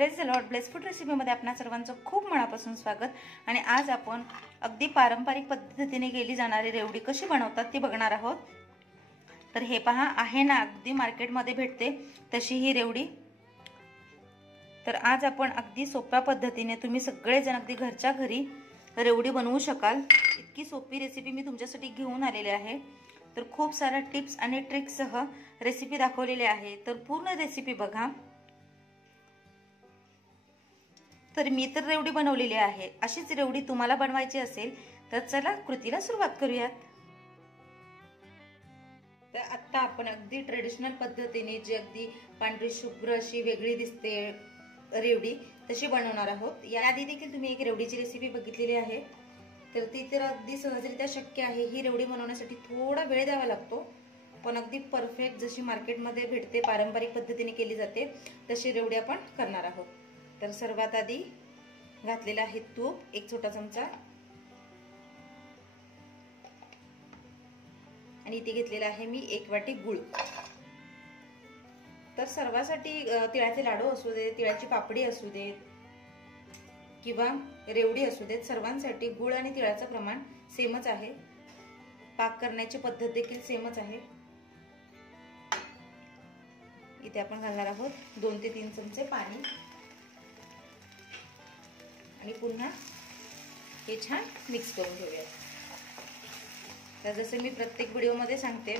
Praise the lord. Bless food रेसिपीमध्ये आपणा सर्वांचं खूप मनापासून स्वागत. आणि आज आपण अगदी पारंपरिक पद्धतीने केली जाणारी रेवडी कशी बनवतात ती बघणार आहोत. तर हे पहा, आहे ना अगदी मार्केटमध्ये भेटते तशी ही रेवडी. तर आज आपण अगदी सोप्या पद्धतीने तुम्ही सगळेजण अगदी घरच्या घरी रेवडी बनवू शकाल. इतकी सोपी रेसिपी मी तुमच्यासाठी घेऊन आलेली आहे. तर खूप साऱ्या टिप्स आणि ट्रिक्ससह रेसिपी दाखवलेली आहे. तर पूर्ण रेसिपी बघा. तर मी तर रेवडी बनवलेली आहे. अशीच रेवडी तुम्हाला बनवायची असेल तर चला कृतीला सुरुवात करूयात. तर आता आपण अगदी ट्रेडिशनल पद्धतीने जी अगदी पांढरी शुभ्र अशी वेगळी दिसते रेवडी तशी बनवणार आहोत. याआधी देखील तुम्ही एक रेवडीची रेसिपी बघितलेली आहे. तर ती तर अगदी सहजरित्या शक्य आहे. ही रेवडी बनवण्यासाठी थोडा वेळ द्यावा लागतो, पण अगदी परफेक्ट जशी मार्केटमध्ये भेटते पारंपरिक पद्धतीने केली जाते तशी रेवडी आपण करणार आहोत. तर सर्वात आधी घातलेला आहे तूप, एक छोटा चमचा, आणि इथे घेतलेला आहे मी 1 वाटी गूळ. तर सर्वांसाठी तिळाचे लाडू असू दे, तिळाची पापडी असू देत किंवा रेवडी असू देत, सर्वांसाठी गूळ आणि तिळाचं प्रमाण सेमच आहे. पाक करण्याची पद्धत देखील सेमच आहे. इथे आपण घालणार आहोत 2 ते 3 चमचे पाणी आणि पुन्हा हे छान मिक्स करून घेऊया. तर जसं मी प्रत्येक व्हिडिओमध्ये सांगते,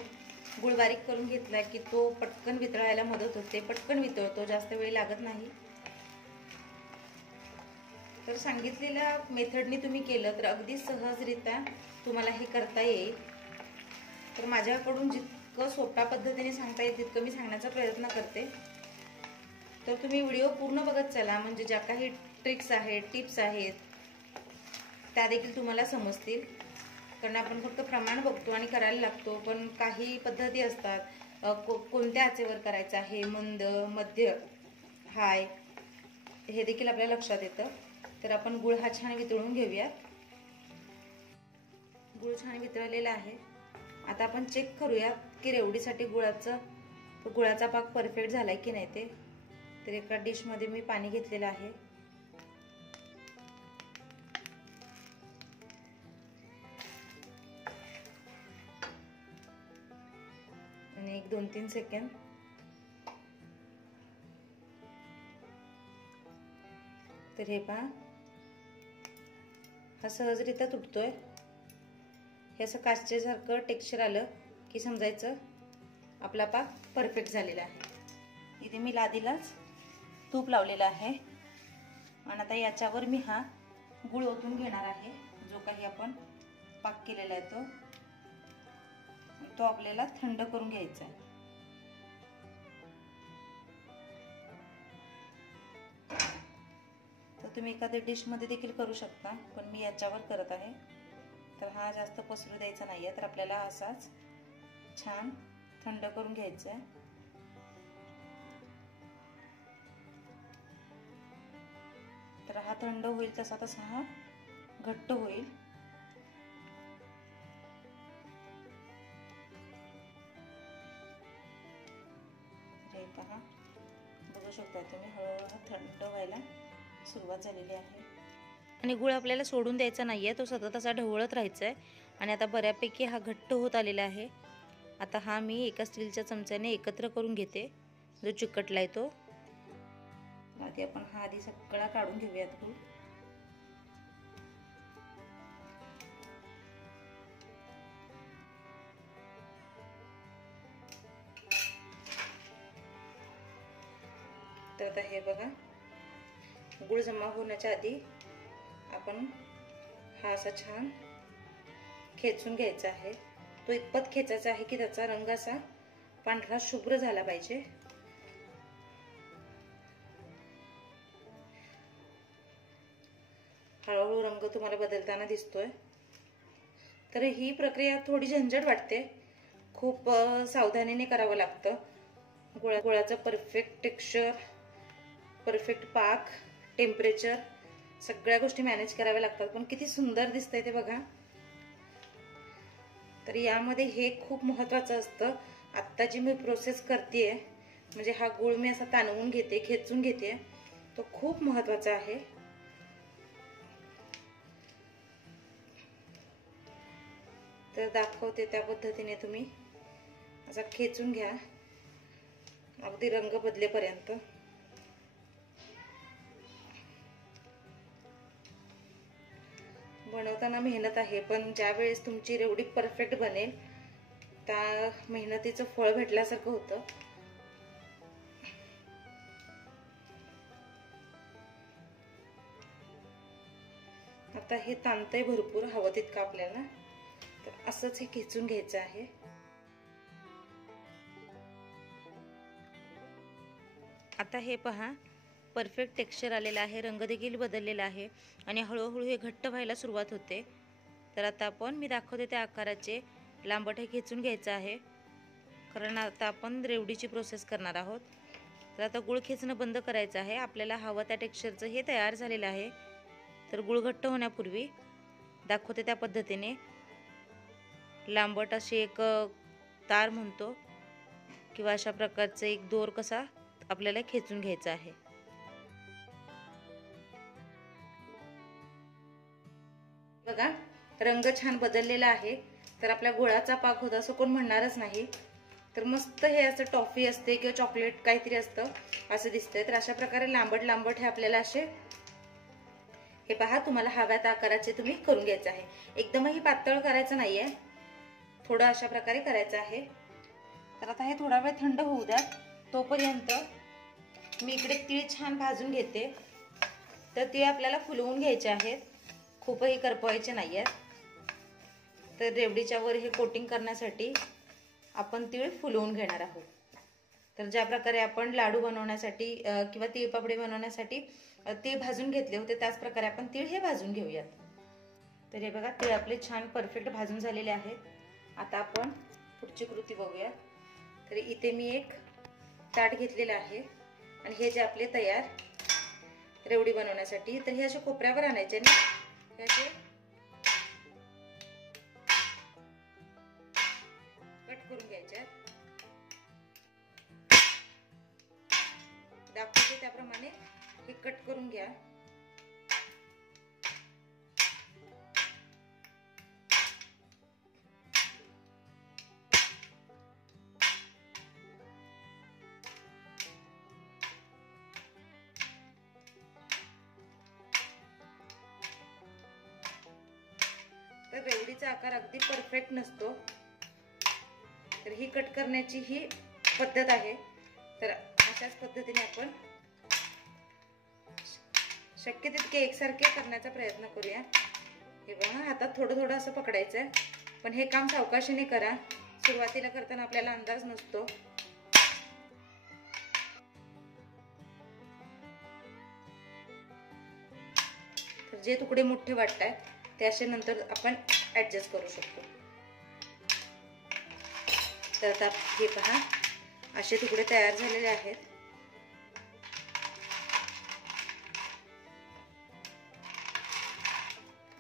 गूळ बारीक करून घेतला की तो पटकन वितळायला मदत होते. पटकन वितळतो, जास्त वेळ लागत नाही. तर सांगितलेल्या मेथडनी तुम्ही केलं तर अगदी सहजरित्या तुम्हाला हे करता येईल. तर माझ्याकडून जितकं सोप्या पद्धतीने सांगता येईल तितकं मी सांगण्याचा प्रयत्न करते. तर तुम्ही व्हिडिओ पूर्ण बघत चला, म्हणजे ज्या काही ट्रिक्स आहेत, टिप्स आहेत त्या देखील तुम्हाला समजतील. कारण आपण फक्त प्रमाण बघतो आणि करायला लागतो, पण काही पद्धती असतात. कोणत्या आचेवर करायचं आहे, मंद, मध्य, हाय, हे देखील आपल्या लक्षात येतं. तर आपण गूळ हा छान वितळून घेऊयात. गूळ छान वितळलेला आहे. आता आपण चेक करूया की रेवडीसाठी गुळाचा पाक परफेक्ट झालाय की नाही ते. तर एका डिश मध्ये मी पाणी घेतलेलं आहे. आणि 1-2-3 सेकंद तर हे पहा, हा सहजरित्या तुटतोय. हे असं काचेसारखं टेक्स्चर आलं की समजायचं आपला पाक परफेक्ट झालेला आहे. इथे मी लादीलाच तूप लावलेलं आहे आणि आता याच्यावर मी हा गूळ ओतून घेणार आहे. जो काही आपण पाक केलेला आहे तो आपल्याला थंड करून घ्यायचा आहे. तर तुम्ही एखाद्या डिश मध्ये देखील करू शकता, पण मी याच्यावर करत आहे. तर हा जास्त पसरू द्यायचा नाहीये. तर आपल्याला असाच छान थंड करून घ्यायचा आहे. तर हा थंड होईल तसा तसा हा घट्ट होईल. हे पहा, बघू शकता तुम्ही, हळूहळू थंड व्हायला सुरुवात झालेली आहे. आणि गूळ आपल्याला सोडून द्यायचा नाहीये, तो सतत असा ढवळत राहायचा आहे. आणि आता बऱ्यापैकी हा घट्ट होत आलेला आहे. आता हा मी एका स्टीलच्या चमच्याने एकत्र करून घेते, जो चिकटलाय तो. आधी आपण हा आधी सगळा काढून घेऊयात गूळ. तर आता हे बघा, गूळ जमा होण्याच्या आधी आपण हा असा छान खेचून घ्यायचा आहे. तो इतपत खेचायचा आहे की त्याचा रंग असा पांढरा शुभ्र झाला पाहिजे. हळूहळू रंग तुम्हाला बदलताना दिसतोय. तर ही प्रक्रिया थोडी झंझट वाटते, खूप सावधानीने करावं लागतं. गुळाचं परफेक्ट टेक्स्चर, परफेक्ट पाक, टेम्परेचर, सगळ्या गोष्टी मॅनेज कराव्या लागतात. पण किती सुंदर दिसतंय ते बघा. तर यामध्ये हे खूप महत्त्वाचं असतं. आत्ता जी मी प्रोसेस करतेय, म्हणजे हा गूळ मी असा ताणवून घेते, खेचून घेते, तो खूप महत्त्वाचा आहे. तर दाखवते त्या पद्धतीने तुम्ही असा खेचून घ्या अगदी रंग बदलेपर्यंत. बनवताना मेहनत आहे, पण ज्या वेळेस तुमची रेवडी परफेक्ट बनेल त्या मेहनतीचं फळ भेटल्यासारखं होतं. आता हे ताणतंय भरपूर, हवं तितकं आपल्याला, तर असंच हे खेचून घ्यायचं आहे. आता हे पहा, परफेक्ट टेक्स्चर आलेलं आहे, रंग देखील बदललेला आहे आणि हळूहळू हे घट्ट व्हायला सुरुवात होते. तर आता मी दाखवते त्या आकाराचे लांबट हे खेचून घ्यायचं आहे, कारण आता आपण रेवडीची प्रोसेस करणार आहोत. तर आता गुळ खेचणं बंद करायचं आहे. आपल्याला हवं त्या टेक्स्चरचं हे तयार झालेलं आहे. तर गुळ घट्ट होण्यापूर्वी दाखवते त्या पद्धतीने लांबट अशी एक तार म्हणतो किंवा अशा प्रकारचं एक दोर कसा आपल्याला खेचून घ्यायचा आहे. बघा, रंग छान बदललेला आहे. तर आपल्या गुळाचा पाक होता असं कोण म्हणणारच नाही. तर मस्त हे असं टॉफी असते किंवा चॉकलेट काहीतरी असतं असं दिसतंय. तर अशा प्रकारे लांबट लांबट हे आपल्याला असे, हे पहा, तुम्हाला हव्या त्या आकाराचे तुम्ही करून घ्यायचं आहे. एकदमही पातळ करायचं नाहीये, थोडं अशा प्रकारे करायचं आहे. तर आता हे थोडा वेळ थंड होऊ द्या. तोपर्यंत मी इकडे तीळ छान भाजून घेते. तर तीळ आपल्याला फुलवून घ्यायचे आहेत, खूपही करपवायचे नाही आहेत. तर रेवडीच्या वर हे कोटिंग करण्यासाठी आपण तीळ फुलवून घेणार आहोत. तर ज्या प्रकारे आपण लाडू बनवण्यासाठी किंवा तीळपापडी बनवण्यासाठी तीळ भाजून घेतले होते, त्याच प्रकारे आपण तीळ हे भाजून घेऊयात. तर हे बघा, तीळ आपले छान परफेक्ट भाजून झालेले आहेत. आता आपण पुढची कृती बघूया. तर इथे मी एक ताट घेतलेलं आहे आणि हे जे आपले तयार रेवडी बनवण्यासाठी, तर हे असे कोपऱ्यावर आणायचे आणि हे असे कट करून घ्यायचे. दाखवते त्याप्रमाणे हे कट करून घ्या. तर रेवडीचा आकार अगदी परफेक्ट नसतो, तर ही कट करण्याची ही पद्धत आहे. तर अशाच पद्धतीने आपण शक्य तितके एकसारखे करण्याचा प्रयत्न करूया. हे बघा, हातात थोडं थोडं असं पकडायचं आहे, पण हे काम सावकाशीने करा. सुरुवातीला करताना आपल्याला अंदाज नसतो. तर जे तुकडे मोठे वाटतात ते असे नंतर आपण ऍडजस्ट करू शकतो. तर आता हे पहा, असे तुकडे तयार झालेले आहेत.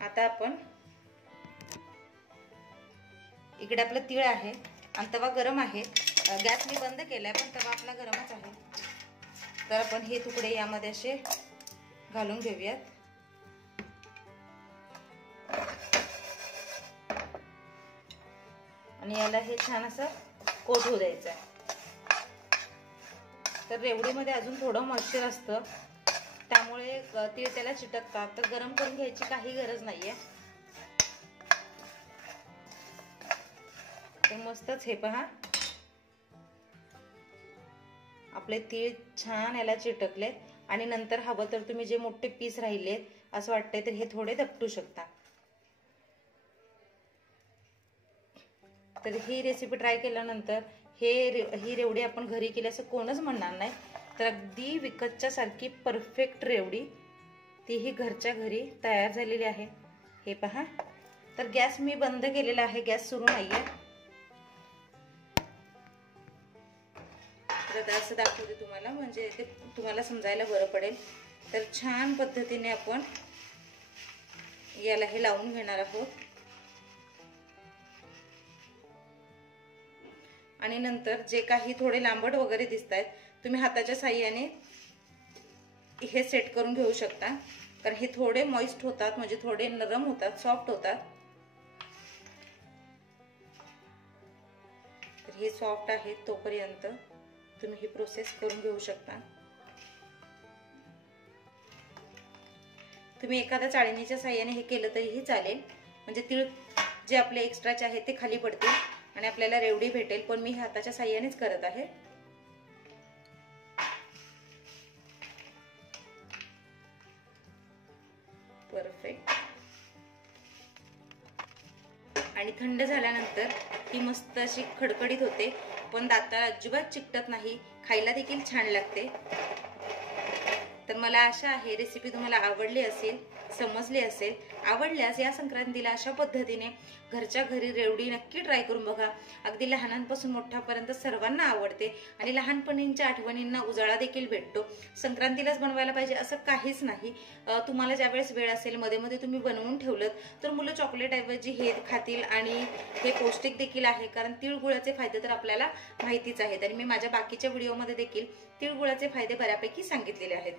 आता आपण इकडे आपलं तीळ आहे आणि तवा गरम आहे. गॅस मी बंद केलाय, पण तवा आपला गरमच आहे. तर आपण हे तुकडे यामध्ये असे घालून घेऊयात. आणि याला हे छान असं कोट होऊ द्यायचं आहे. तर रेवडीमध्ये अजून थोडं मॉइश्चर असतं, त्यामुळे तीळ त्याला चिटकतात. तर गरम करून घ्यायची काही गरज नाहीये. तर मस्तच हे पहा, आपले तीळ छान याला चिटकले. आणि नंतर हवं तर तुम्ही जे मोठे पीस राहिले असं वाटतंय तर हे थोडे दपटू शकता. तर ही रेसिपी ट्राय केल्यानंतर ही रेवडी आपण घरी केली असं कोणच म्हणणार नाही. तर अगदी विकतच्या सारखी परफेक्ट रेवडी, तीही घरच्या घरी तयार झालेली आहे. हे पहा, तर गॅस मी बंद केलेला आहे, गॅस सुरू नाहीये. तर असं दाखवते तुम्हाला, म्हणजे ते तुम्हाला समजायला बरं पडेल. तर छान पद्धतीने आपण याला हे लावून घेणार आहोत. आणि नंतर जे काही थोडे लांबट वगैरे दिसत आहेत, तुम्ही हाताच्या साहाय्याने हे सेट करून घेऊ शकता, कारण हे थोडे मॉइस्ट होतात, म्हणजे थोडे नरम होतात, सॉफ्ट होतात. तर हे सॉफ्ट आहे तोपर्यंत तुम्ही ही प्रोसेस करून घेऊ शकता. तुम्ही एखाद्या चाळणीच्या साह्याने हे केलं तरीही चालेल, म्हणजे तीळ जे आपले एक्स्ट्राचे आहेत ते खाली पडतील आणि आपल्याला रेवडी भेटेल. पण मी हाताच्या साह्यानेच करत आहे. परफेक्ट. आणि थंड झाल्यानंतर ही मस्त अशी खडखडीत होते, पण दाताला अजिबात चिकटत नाही, खायला देखील छान लागते. तर मला आशा आहे रेसिपी तुम्हाला आवडली असेल, समजली असेल. आवडल्यास या संक्रांतीला अशा पद्धतीने घरच्या घरी रेवडी नक्की ट्राय करून बघा. अगदी लहानांपासून मोठ्यापर्यंत सर्वांना आवडते आणि लहानपणींच्या आठवणींना उजाळा देखील भेटतो. संक्रांतीलाच बनवायला पाहिजे असं काहीच नाही. तुम्हाला ज्यावेळेस वेळ असेल, मध्ये मध्ये तुम्ही बनवून ठेवलं तर मुलं चॉकलेट ऐवजी हे खातील आणि हे पौष्टिक देखील आहे, कारण तिळगुळाचे फायदे तर आपल्याला माहितीच आहेत आणि मी माझ्या बाकीच्या व्हिडिओमध्ये देखील तिळगुळाचे फायदे बऱ्यापैकी सांगितलेले आहेत.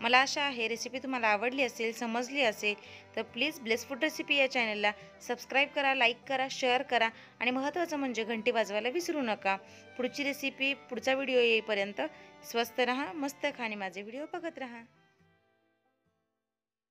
मला आशा आहे रेसिपी तुम्हाला आवडली असेल, समजली असेल. तर प्लीज ब्लेस फूड रेसिपी या चॅनलला सबस्क्राईब करा, लाईक करा, शेअर करा आणि महत्त्वाचं म्हणजे घंटी वाजवायला विसरू नका. पुढची रेसिपी, पुढचा व्हिडिओ येईपर्यंत स्वस्त रहा, मस्त खा आणि माझे व्हिडिओ बघत रहा.